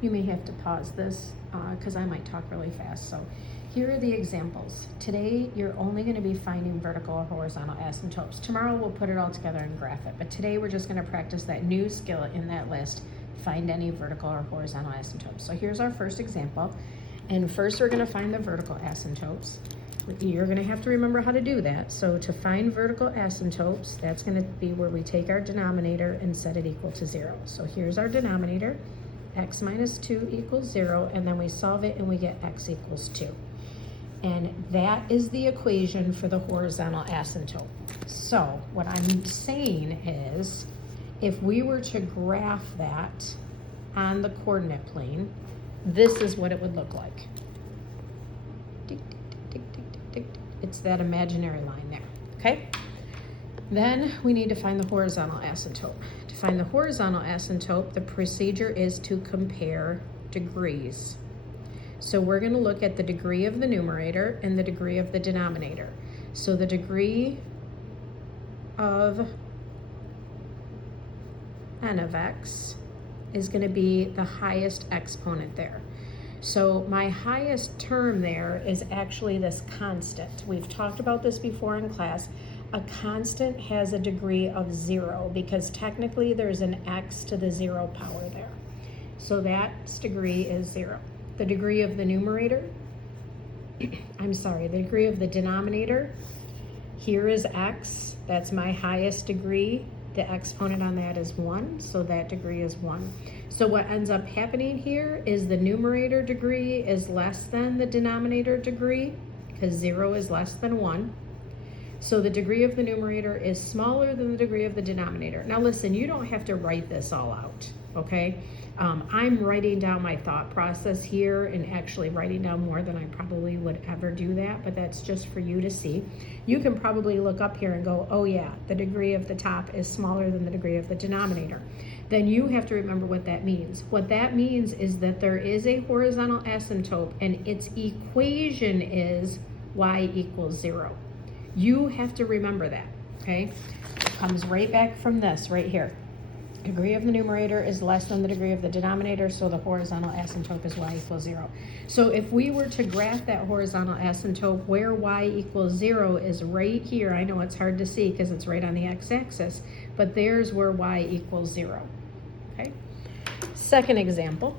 You may have to pause this because I might talk really fast. So here are the examples. Today, you're only going to be finding vertical or horizontal asymptotes. Tomorrow, we'll put it all together and graph it. But today, we're just going to practice that new skill in that list, find any vertical or horizontal asymptotes. So here's our first example. And first, we're going to find the vertical asymptotes. You're going to have to remember how to do that. So to find vertical asymptotes, that's going to be where we take our denominator and set it equal to 0. So here's our denominator. X minus 2 equals 0, and then we solve it and we get x equals 2. And that is the equation for the horizontal asymptote. So what I'm saying is, if we were to graph that on the coordinate plane, this is what it would look like. Tick, tick, tick, tick, tick, tick, tick. It's that imaginary line there, okay? Then we need to find the horizontal asymptote. To find the horizontal asymptote, the procedure is to compare degrees. So we're going to look at the degree of the numerator and the degree of the denominator. So the degree of n of x is going to be the highest exponent there. So my highest term there is actually this constant. We've talked about this before in class. A constant has a degree of 0 because technically there's an x to the 0 power there. So that degree is 0. The degree of the numerator, the degree of the denominator, here is x. That's my highest degree. The exponent on that is 1, so that degree is 1. So what ends up happening here is the numerator degree is less than the denominator degree because 0 is less than 1. So the degree of the numerator is smaller than the degree of the denominator. Now listen, you don't have to write this all out, okay? I'm writing down my thought process here and actually writing down more than I probably would ever do that, but that's just for you to see. You can probably look up here and go, oh yeah, the degree of the top is smaller than the degree of the denominator. Then you have to remember what that means. What that means is that there is a horizontal asymptote and its equation is y equals 0. You have to remember that, okay? It comes right back from this right here. Degree of the numerator is less than the degree of the denominator, so the horizontal asymptote is y equals 0. So if we were to graph that horizontal asymptote where y equals 0 is right here, I know it's hard to see because it's right on the x-axis, but there's where y equals 0, okay? Second example,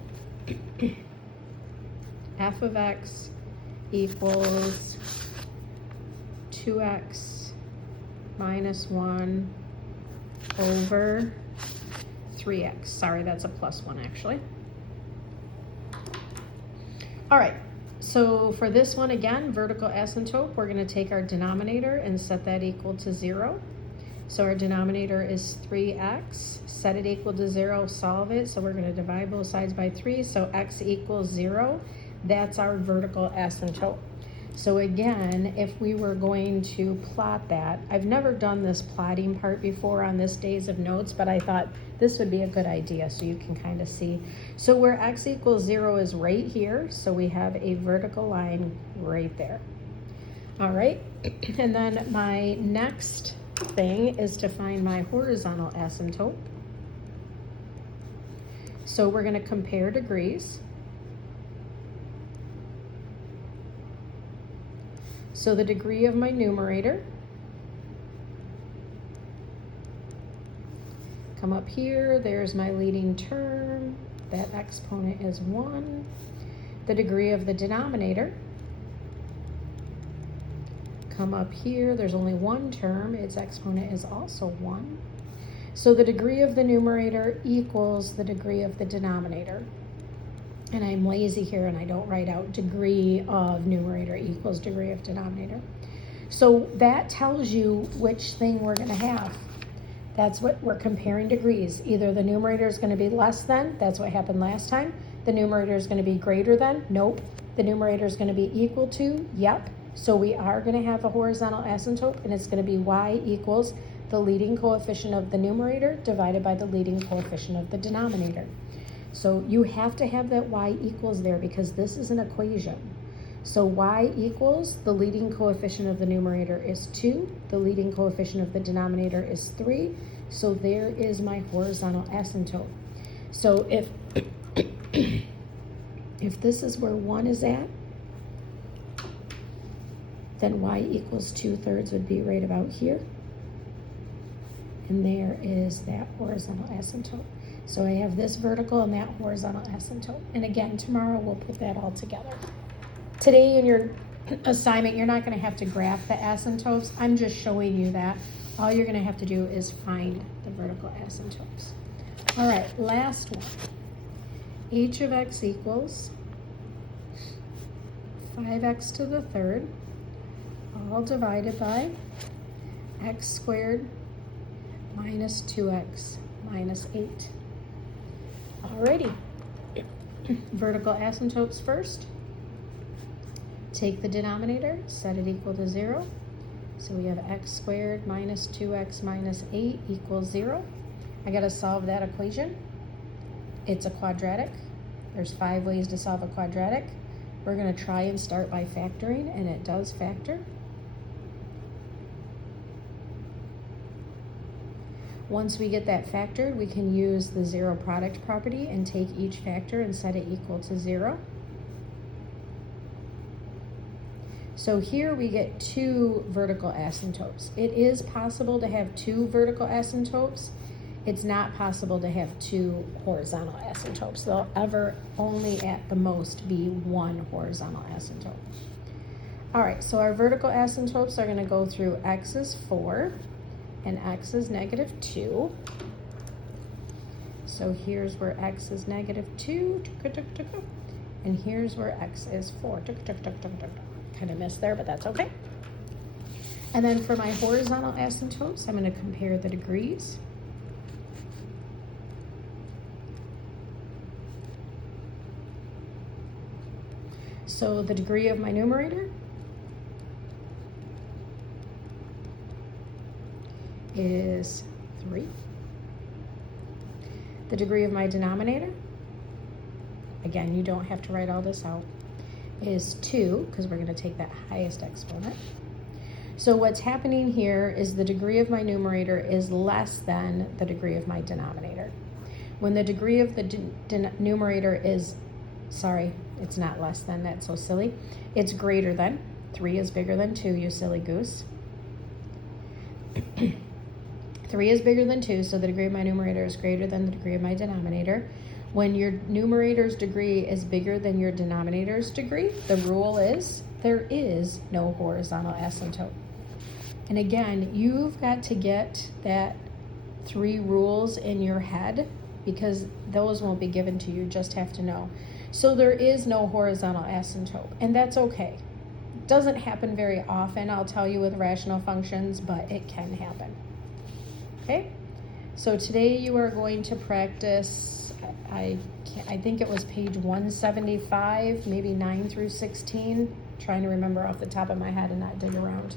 f of x equals 2x minus 1 over 3x. Sorry, that's a plus 1 actually. All right, so for this one again, vertical asymptote, we're going to take our denominator and set that equal to 0. So our denominator is 3x, set it equal to 0, solve it. So we're going to divide both sides by 3, so x equals 0. That's our vertical asymptote. So again, if we were going to plot that, I've never done this plotting part before on this days of notes, but I thought this would be a good idea so you can kind of see. So where x equals 0 is right here, so we have a vertical line right there. All right, and then my next thing is to find my horizontal asymptote. So we're going to compare degrees. So the degree of my numerator, come up here, there's my leading term, that exponent is 1. The degree of the denominator, come up here, there's only one term, its exponent is also 1. So the degree of the numerator equals the degree of the denominator. And I'm lazy here and I don't write out degree of numerator equals degree of denominator. So that tells you which thing we're going to have. That's what we're comparing degrees. Either the numerator is going to be less than, that's what happened last time. The numerator is going to be greater than, nope. The numerator is going to be equal to, yep. So we are going to have a horizontal asymptote and it's going to be y equals the leading coefficient of the numerator divided by the leading coefficient of the denominator. So you have to have that y equals there because this is an equation. So y equals the leading coefficient of the numerator is 2, the leading coefficient of the denominator is 3. So there is my horizontal asymptote. So if If this is where 1 is at, then y equals 2/3 would be right about here. And there is that horizontal asymptote. So I have this vertical and that horizontal asymptote. And again, tomorrow we'll put that all together. Today in your assignment, you're not going to have to graph the asymptotes. I'm just showing you that. All you're going to have to do is find the vertical asymptotes. All right, last one. H of x equals 5x to the third, all divided by x squared minus 2x minus 8. Alrighty, vertical asymptotes first. Take the denominator, set it equal to 0. So we have x squared minus 2x minus 8 equals 0. I gotta solve that equation. It's a quadratic. There's 5 ways to solve a quadratic. We're gonna try and start by factoring, and it does factor. Once we get that factored, we can use the zero product property and take each factor and set it equal to 0. So here we get 2 vertical asymptotes. It is possible to have 2 vertical asymptotes. It's not possible to have 2 horizontal asymptotes. There'll ever only at the most be 1 horizontal asymptote. All right, so our vertical asymptotes are going to go through x is 4 and x is negative 2. So here's where x is negative 2, and here's where x is 4. Kind of missed there, but that's okay. And then for my horizontal asymptotes, I'm going to compare the degrees. So the degree of my numerator is 3. The degree of my denominator, again, you don't have to write all this out, is 2, because we're going to take that highest exponent. So what's happening here is the degree of my numerator is less than the degree of my denominator. When the degree of the numerator is, sorry, it's not less than, that's so silly. It's greater than. 3 is bigger than 2, you silly goose. 3 is bigger than 2, so the degree of my numerator is greater than the degree of my denominator. When your numerator's degree is bigger than your denominator's degree, the rule is there is no horizontal asymptote. And again, you've got to get that 3 rules in your head because those won't be given to you, just have to know. So there is no horizontal asymptote, and that's okay. It doesn't happen very often, I'll tell you, with rational functions, but it can happen. Okay, so today you are going to practice, I think it was page 175, maybe 9 through 16. Trying to remember off the top of my head and not dig around.